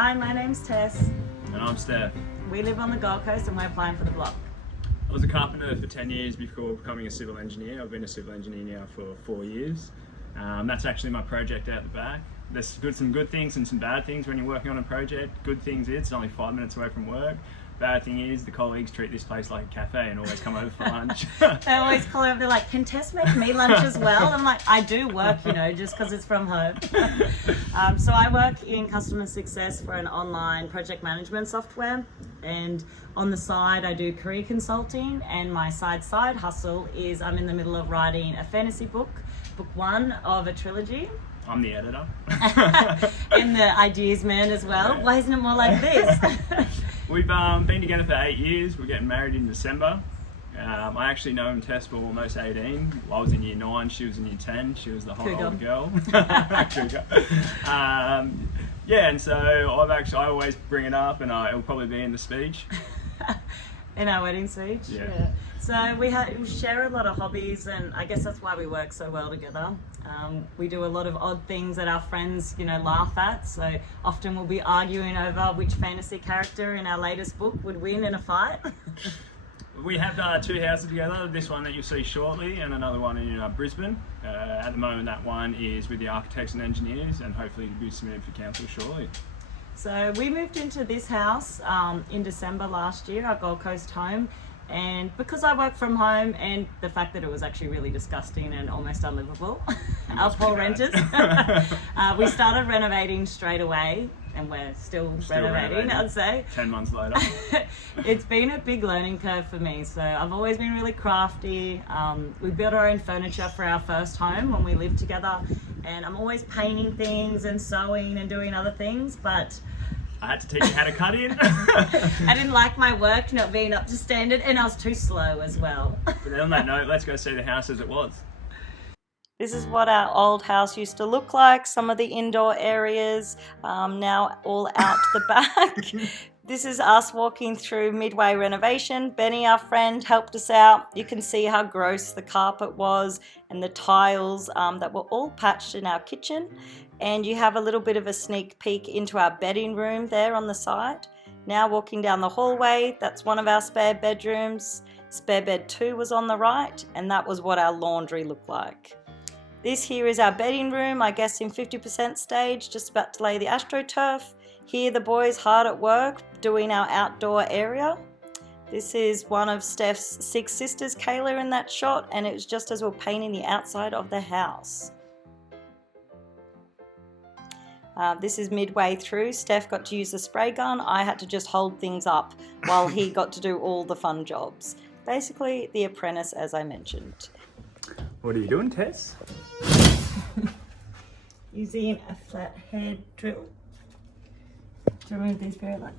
Hi, my name's Tess. And I'm Steph. We live on the Gold Coast and we're applying for the block. I was a carpenter for 10 years before becoming a civil engineer. I've been a civil engineer now for 4 years. That's actually my project out the back. There's some good things and some bad things when you're working on a project. Good things is it's only 5 minutes away from work. Bad thing is the colleagues treat this place like a cafe and always come over for lunch. They always call over, they're like, can Tess make me lunch as well? I'm like, I do work, just because it's from home. So I work in customer success for an online project management software. And on the side, I do career consulting, and my side hustle is I'm in the middle of writing a fantasy book 1 of a trilogy. I'm the editor. And the ideas man as well. Yeah. Why isn't it more like this? We've been together for 8 years. We're getting married in December. I actually known Tess for almost 18. I was in year 9, she was in year 10. She was the hot Cougar. older girl. Cougar. Yeah, and so I always bring it up, and it'll probably be in the speech. In our wedding speech? Yeah. So we share a lot of hobbies, and I guess that's why we work so well together. We do a lot of odd things that our friends, laugh at. So often we'll be arguing over which fantasy character in our latest book would win in a fight. We have 2 houses together, this one that you'll see shortly and another one in Brisbane. At the moment that one is with the architects and engineers, and hopefully it'll be submitted for council shortly. So we moved into this house in December last year, our Gold Coast home. And because I work from home and the fact that it was actually really disgusting and almost unlivable, our poor renters, we started renovating straight away, and we're still renovating, I'd say. 10 months later. It's been a big learning curve for me. So I've always been really crafty. We built our own furniture for our first home when we lived together, and I'm always painting things and sewing and doing other things, but I had to teach you how to cut in. I didn't like my work not being up to standard, and I was too slow as well. But then on that note, let's go see the house as it was. This is what our old house used to look like. Some of the indoor areas now all out the back. This is us walking through midway renovation. Benny, our friend, helped us out. You can see how gross the carpet was and the tiles that were all patched in our kitchen. And you have a little bit of a sneak peek into our bedding room there on the side. Now walking down the hallway, that's one of our spare bedrooms. Spare bed 2 was on the right, and that was what our laundry looked like. This here is our bedding room, I guess in 50% stage, just about to lay the AstroTurf. Here the boys hard at work doing our outdoor area. This is one of Steph's 6 sisters, Kayla, in that shot, and it was just as we're painting the outside of the house. This is midway through. Steph got to use the spray gun. I had to just hold things up while he got to do all the fun jobs. Basically, the apprentice, as I mentioned. What are you doing, Tess? Using a flathead drill to remove these very light.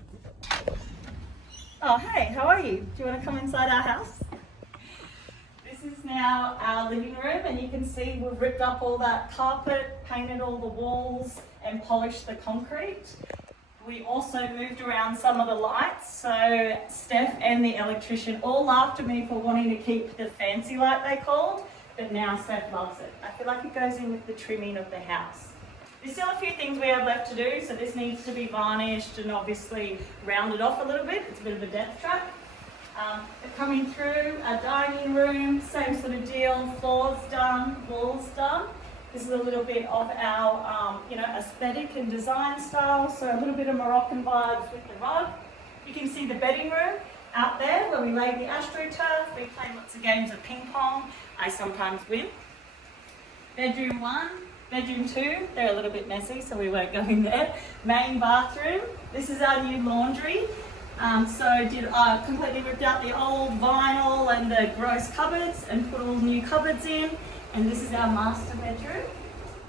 Oh, hey, how are you? Do you want to come inside our house? This is now our living room, and you can see we've ripped up all that carpet, painted all the walls, and polished the concrete. We also moved around some of the lights, so Steph and the electrician all laughed at me for wanting to keep the fancy light they called, but now Steph loves it. I feel like it goes in with the trimming of the house. There's still a few things we have left to do, so this needs to be varnished and obviously rounded off a little bit. It's a bit of a depth trap. Coming through our dining room, same sort of deal, floors done, walls done. This is a little bit of our, aesthetic and design style, so a little bit of Moroccan vibes with the rug. You can see the bedding room out there where we lay the AstroTurf. We play lots of games of ping pong. I sometimes win. Bedroom 1, bedroom 2, they're a little bit messy, so we won't go in there. Main bathroom. This is our new laundry. Completely ripped out the old vinyl and the gross cupboards and put all new cupboards in. And this is our master bedroom.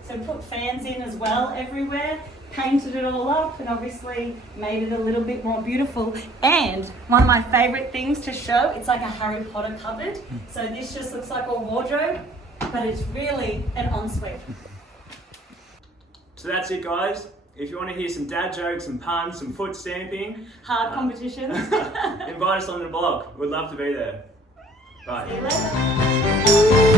So put fans in as well everywhere, painted it all up, and obviously made it a little bit more beautiful. And one of my favorite things to show, it's like a Harry Potter cupboard. So this just looks like a wardrobe, but it's really an ensuite. So that's it, guys. If you want to hear some dad jokes, some puns, some foot stamping, Hard competitions. invite us on the blog. We'd love to be there. Bye. See you later.